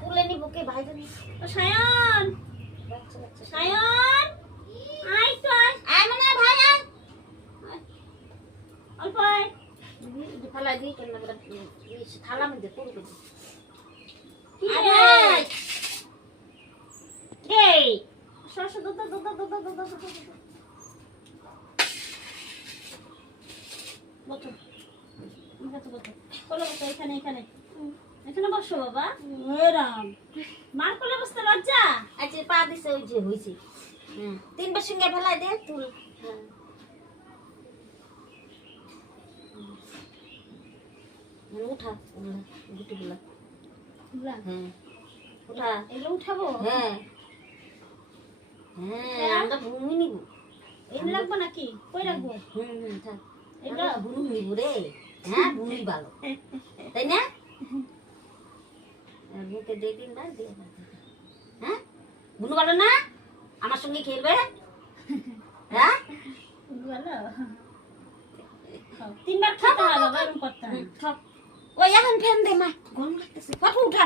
তুলে নিব কে ভাই জানি ও সায়ন সায়ন আয় তো আয় আয় মানে ভাই আয় অল্প আয় ফালা দি কেন না থালা মধ্যে পুরো করে কি আয় রে ভাই রে সরষ দুধ বসো কোলে বসো এখানে এখানে এখানে বসো বাবা রাম মার কোলে বসতে লজ্জা আচ্ছা পা দিছে ওই যে হইছে হ্যাঁ তিনবার সঙ্গে ফেলাই দে তুল হ্যাঁ উঠা গুটিগুলা হ্যাঁ উঠা এগুলো উঠাবো হ্যাঁ হ্যাঁ আমরা ভূমি নিব এনে রাখবো নাকি কই রাখবো থাক এগুলো আমরা ভূমি নিব রে হ্যাঁ ভূমি ভালো তাই না মুখে দিয়ে দিন না দিয়ে হ্যাঁ ভুনু ভালো না আমার সঙ্গে খেলবে হ্যাঁ ভালো তিনবার খেতে হবে বাবা এরকম করতে হবে ওই এখন ফ্যান দে মা গরম লাগতেছে কত উঠা